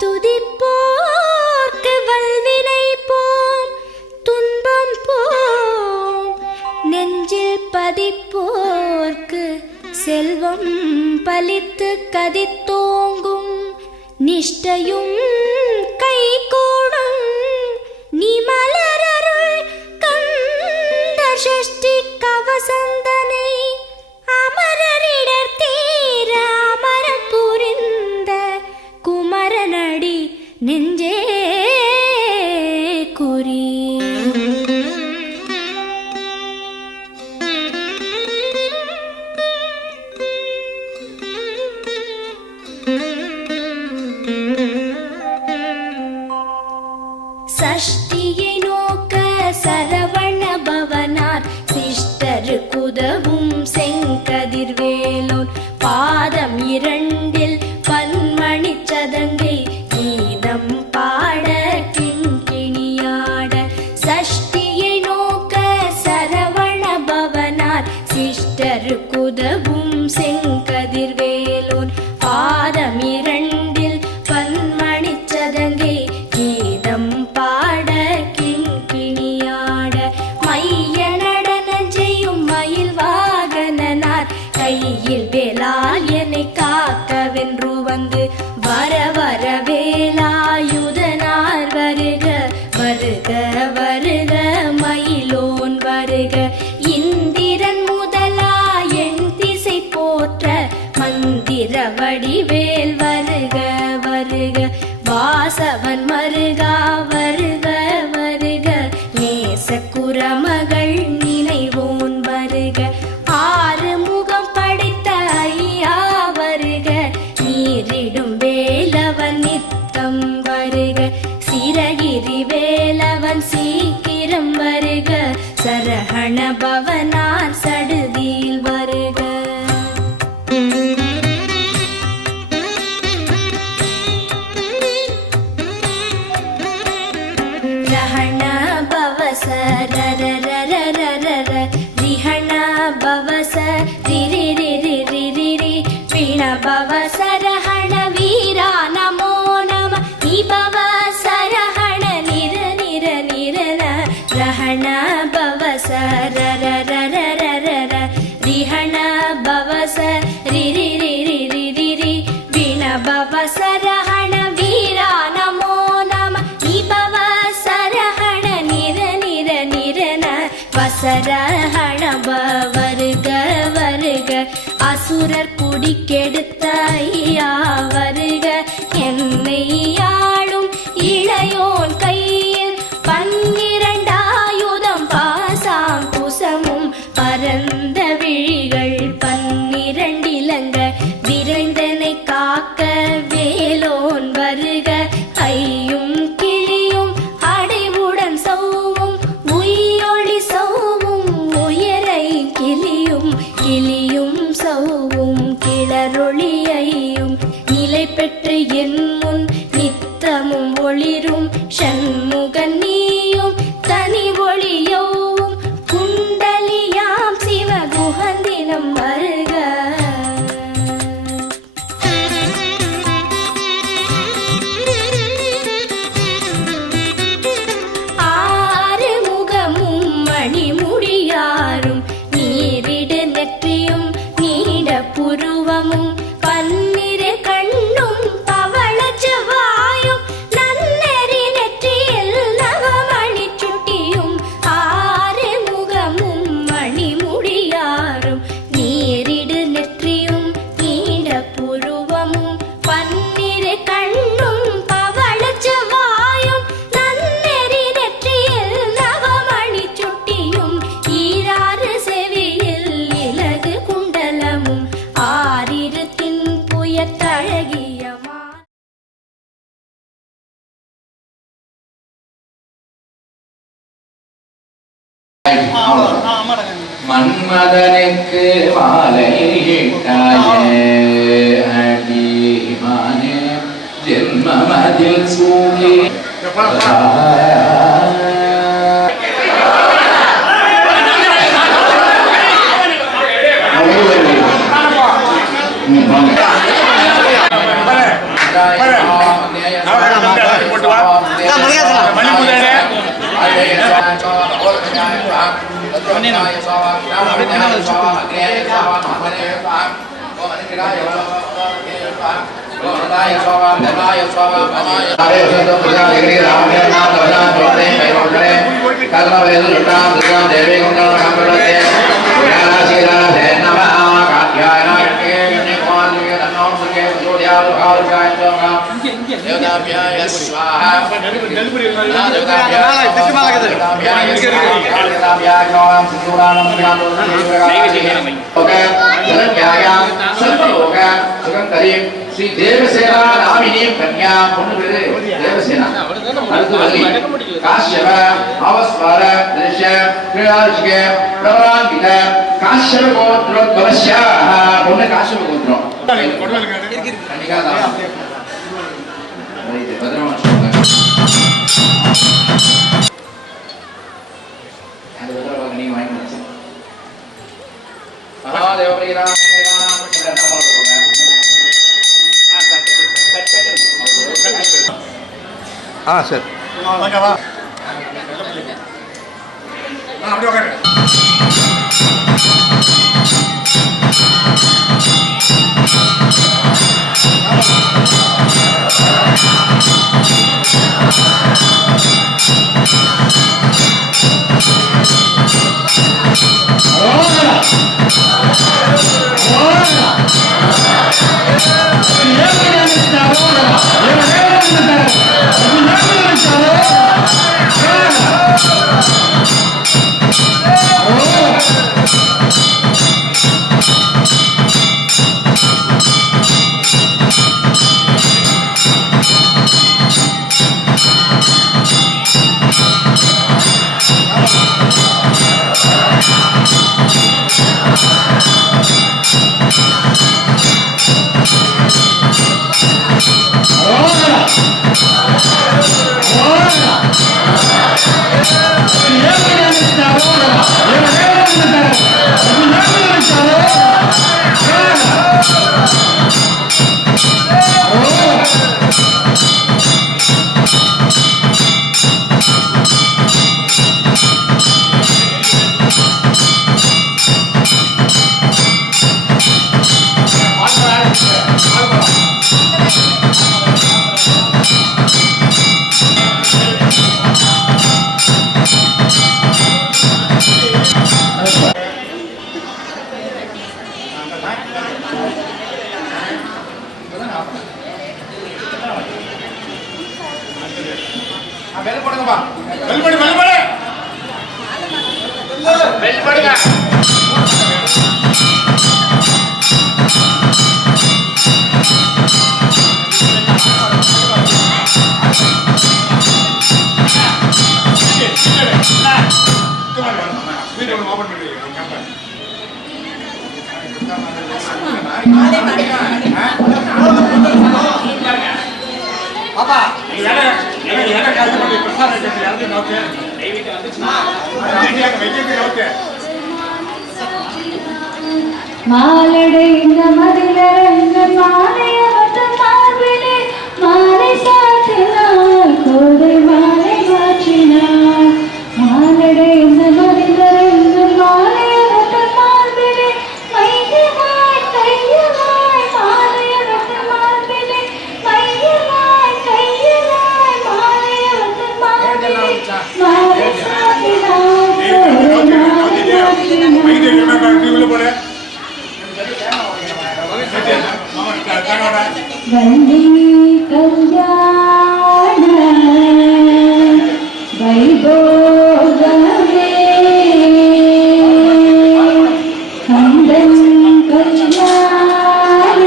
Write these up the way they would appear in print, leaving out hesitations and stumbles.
துதிப்போர்க்கு வல்வினை போம் துன்பம் போம், நெஞ்சில் பதிப்போர்க்கு செல்வம் பலித்து கதித்தோங்கும், நிஷ்டையும் கைகூடும் நீ மலரருள் கந்த சஷ்டி கவசந்தனை, அமரரிடர் தீர அமரம் புரிந்த குமரனடி நெஞ்சே குறி. சஷ்டியை நோக்க சரவண பவனார் சிஷ்டரு குதவும் செங்கதிர்வேலோன், பாதம் இரண்டில் பன்மணி சதங்கை கீதம் பாட கிண்கிணியாட. சஷ்டியை நோக்க சரவண பவனார் சிஷ்டரு குதவும் செங்கதிர்வேலோன், பாதம் இரண்டில் பன்மணி சதங்கை கீதம் பாட கிண்கிணியாட. மைய நடன செய்யும் மயில் வாகனனார் கையில் வேலால் என்னை காக்கவென்று வந்து, வர வர வேலாயுதனார் வருக வருக வருக மயிலோன் வருக. இந்திரன் முதலா என் திசை போற்ற மந்திர வடிவேல் வருக வருக. வாசவன் மருகா வருக வருக, நேச குரமகள் நினைவோன் வருக. ஆறு முகம் படைத்த ஐயா வருக, நீரிடும் வேலவன் நித்தம் வருக. சிரகிரி வேலவன் சீக்கிரம் வருக, சரஹண பவனார் சடுதியில் வருக. ரஹண பவச ரரரரரரர, ரிஹண பவச ரிரிரிரிரிரிரி, பிண பவச ரஹண வீரா நமோ நம, நிபவ சரஹண நிர நிர நிரன. ரஹண பவச ரரரரரரர, ரிஹண பவச ரிரிரிரிரிரிரி, பிண பவச ரஹண வீரா நமோ நம, நிபவ சரஹண நிர நிர நிரன. வசரஹண வருக வருக, அசுரர் குடி கெடுத்த ஐயா வருக. என்னை ஆளும் இளையோன் கையில் பன்னிரண்டாயுதம் பாசாம் குசமும், பரந்த விழிகள் பன்னிரண்டிலங்க விரைந்தனை காக்க வேலோன் வருக. ஐயும் கிளியும் அடைவுடன் சௌவும் உயிரொளி சௌவும், உயரை கிளியும் கிளியும் சௌவும் கிளரொளியையும், நிலை பெற்று என் முன் நித்தமும் ஒளிரும் ஷண்முகன் நீயும் தனி ஒளியோவும், குண்டலியாம் சிவகுஹந்தினம் வருக. ஆறு முகமும் மணிமுடியாரும், நீரிடு நெற்றியும் நீட புருவமும், பன்னிரு கண்ணும் பவள செவ்வாயும், நன்னெறி நெற்றியில் நவமணி சுட்டியும். ஆறு முகமும் மணிமுடியாரும், நீரிடு நெற்றியும் நீட புருவமும், பன்னிரு கண்ணும் பவள செவ்வாயும், நன்னெறி நெற்றியில் நவமணி சுட்டியும். ஈராறு செவியில் இலகு குண்டலமும், ஆறிரு தின்புயத்தழகியமா. மன்மதனுக்கு மாலையிட்டாய அடிமானே, ஜென்மமதில் சூழி श्री देवसेना नामिनी कन्या देवसेना काश्यप अवस्वर दृश्य क्रीडार्चिक प्रवरान्वित काश्यप गोत्रोद्भवस्य पुण्य काश्यप गोत्रो कन्निका दास भद्रमाश அது भद्रवाग நீங்க வாங்கிடுங்க महादेव प्रिया हाँ सर बेल पड़ेगा बेल पड़े बेल पड़े बेल पड़ेगा पापा மாலடைந்த மதிலரங்க மாலையவற்ற மார்பிலே மாலை சாற்றினாள் கோதை மாலை மாற்றினாள் மாலடைந்த மதிலரங்க மாலையவற்ற மார்பிலே மையமாய் கையமாய் மாலையவற்ற மார்பிலே மையமாய் கையமாய் மாலையவற்ற மார்பிலே மாலை சாற்றினாள் வந்தி கல்யாண வைபோகமே கந்தன் கல்யாண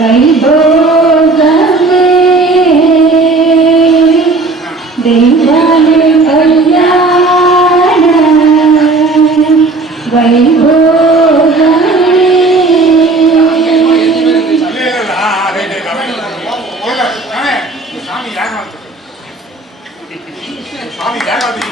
வைபோகமே தெய்வானே கல்யாண வைபோகமே स्वामी जाएगा तो क्या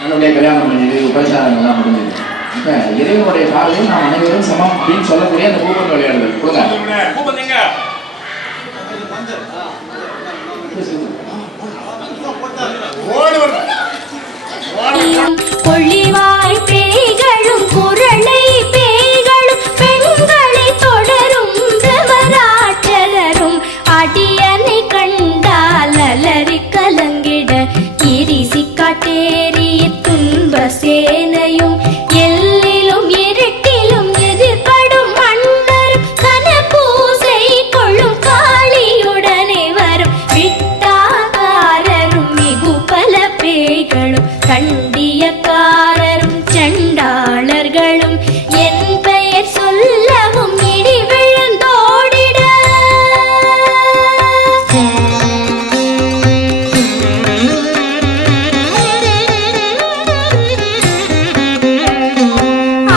நல்லபடியாக கல்யாணம் முடிஞ்சது, உபச்சாரங்கள்லாம் முடிஞ்சது. இப்போ இறைவனுடைய பார்வையில் நாம் அனைவரும் சமம் அப்படின்னு சொல்லக்கூடிய அந்த பூப்பந்து விளையாடுதல் கொடுங்க. பொழிவாய் பேய்களும் குரலை பேய்களும் பெண்களை தொடரும் பிரமராற்றலரும் அடியனை கண்டால் அலறி கலங்கிட கிரிசி காட்டேறிய துன்ப சேனையும் எல்லிலும் இருட்டிலும் எதிர்படும் மன்னரும் கனபூசை கொள்ளும் காளியுடனே வரும் விட்டாகாரரும் மிகு பல பேய்களும் கண்டியக்காரரும் சண்டாளர்களும் என் பெயர் சொல்லவும் இடி விழுந்தோடிட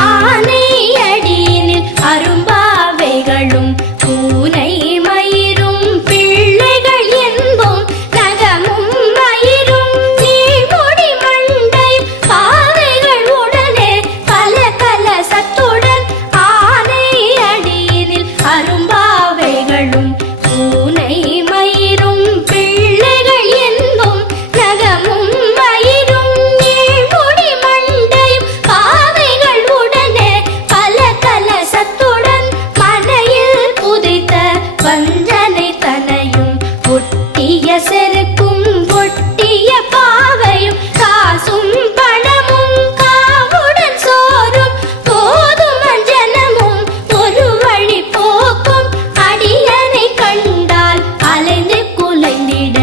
ஆனை அடியினில் அரும்பாவைகளும் பூனை மயிரும் பிள்ளைகள் என்போம் நகமும் மயிரும் நீழ்முடி மண்டையும் பாவைகள் உடனே பல கலசத்துடன் ஆனை அடியினில் அரும்பாவைகளும் பூனை மயிரும் பிள்ளைகள் என்போம் நகமும் மயிரும் நீழ்முடி மண்டையும் பாவைகள் உடனே பல கலசத்துடன் மனையில் புதைத்த வஞ்சனை தனையும் ஒட்டிய செருக்கும் ஒட்டிய பாவையும் காசும் பணமும் காவுடன் சோறும் போதும் அஞ்சனமும் ஒரு வழி போக்கும் அடியனை கண்டால் அலைந்து குலைந்திட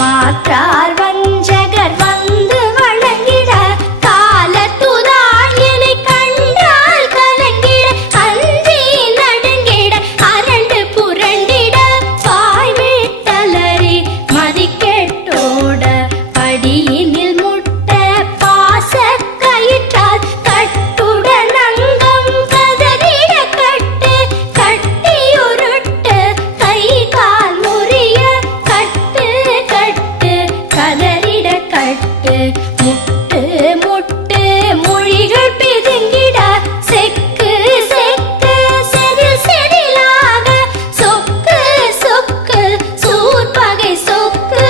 மாற்றார் வஞ்சகர் வந்து வணங்கிட காலத்துதான் என்னை கண்டால் கலங்கிட அஞ்சி நடுங்கிட அரண்டு புரண்டிட பாய் விட்டலறி மதிக்கெட்டோட படியினில் முட்ட பாச கயிற்றால் கட்டுடன் அங்கம் கதறிட கட்டு கட்டியுருட்டு கை கால் முறிய கட்டு கட்டு கதறிட கட்டு முட்டு முட்டு மொழிகள் பிதுங்கிட செக்கு செக்கு செதில் செதிலாக சொக்கு சொக்கு சூர்பகை சொக்கு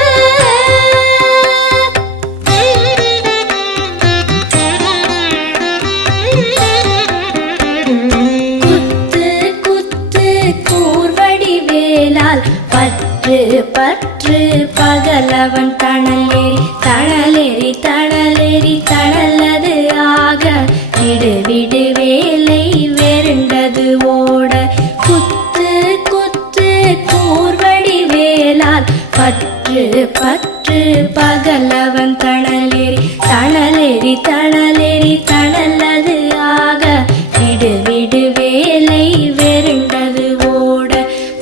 குத்து குத்து கூர்வடி வேலால் பற்று பற்று பகலவன் தணலேறி தணலேறி தணலேறி தணலது ஆக விடு விடு வேலை வெருண்டது ஓட குத்து குத்து கூர்வடி வேலால் பற்று பற்று பகலவன் தணலேறி தணலேறி தணலேறி தணலது ஆக விடு விடு வேலை வெருண்டது ஓட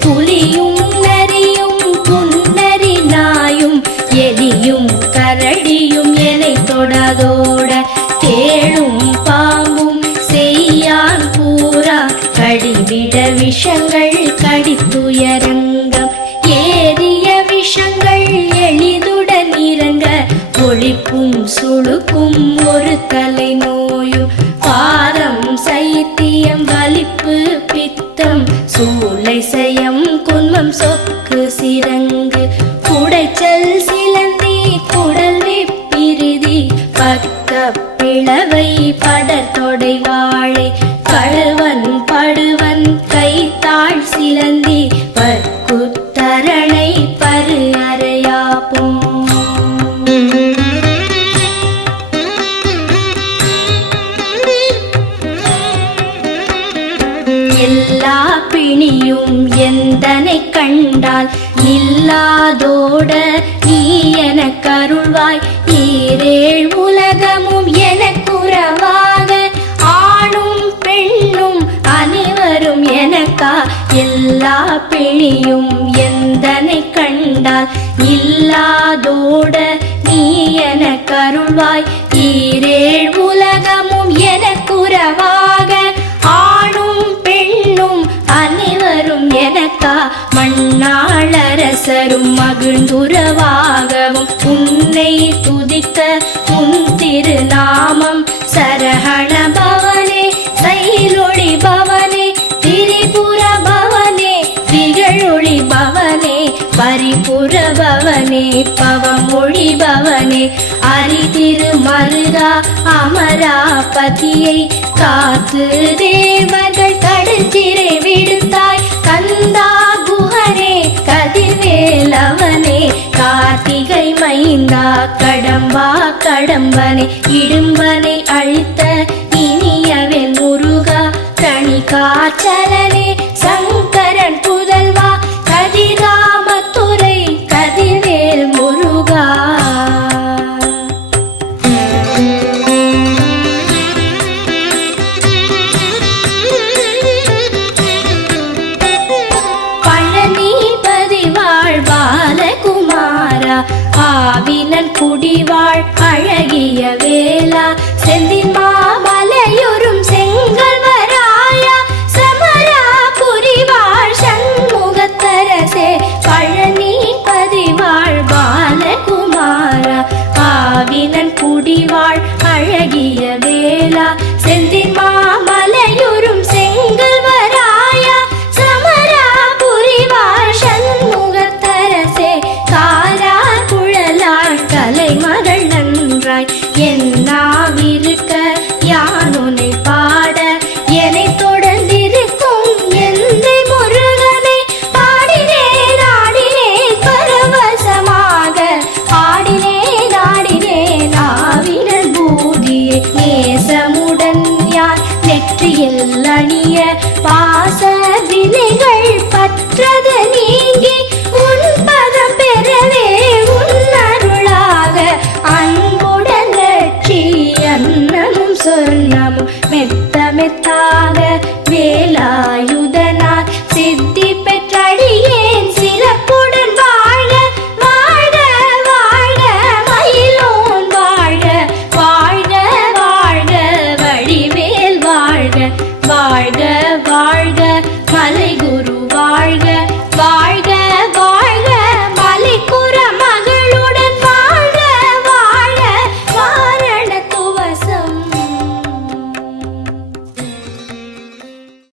புலியும் நரியும் புன்னரி நாயும் எலியும் கரடியும் என்னை தொடாதோட தேளும் பாம்பும் செய்யான் பூரா கடிவிட விஷங்கள் கடித்துயரங்கம் ஏறிய விஷங்கள் எளிதுடன் இறங்க ஒளிப்பும் சுழுக்கும் ஒரு தலை நோயும் பாரம் சைத்தியம் வலிப்பு பித்தம் சூளை சயம் குன்மம் சொக்கு சிரங்கு குடைச்சல் சிலந்தி குடல் விப்பிரிதி பக்க பிளவை படத்தொடை வாழை கழுவன் படுவன் கைத்தாழ் சிலந்தி பற்குத்தரணை பரு அறையாப்பும் எல்லா பிணியும் எந்தனை கண்டால் நில்லாதோட நீ எனக்கு அருள்வாய் ஈரேழ் உலகமும் எனக்குறவாக ஆணும் பெண்ணும் அனைவரும் எனக்கா எல்லா பிணியும் எந்தனை கண்டால் இல்லாதோட நீ எனக்கு அருள்வாய் ஈரேழ் உலகமும் எனக்குறவாக ஆணும் பெண்ணும் அனைவரும் எனக்கா மண் முன்னாளரசரும் மகிழ்ந்துறவாகவும் உன்னை துதித்த உன் திருநாமம் சரஹண பவனே சைலொளி பவனே திரிபுர பவனே திகழொளி பவனே பரிபுர பவனே பவமொழி பவனே அரிதிரு மருகா அமராபதியை காத்து தேவர்கள் கடற்சிறை விடுத்தாய் கந்தா குஹனே கதிர்வேலவனே கார்த்திகை மைந்தா கடம்பா கடம்பனே இடும்பனை அழித்த இனியவன் முருகா தணிகாச்சலனே சங்கரன் புதல்வா கதிராமத்துறை கதிர்வேல் முருகா. பழனிபதி வாழ் பாலகுமாரா ஆவினன் குடி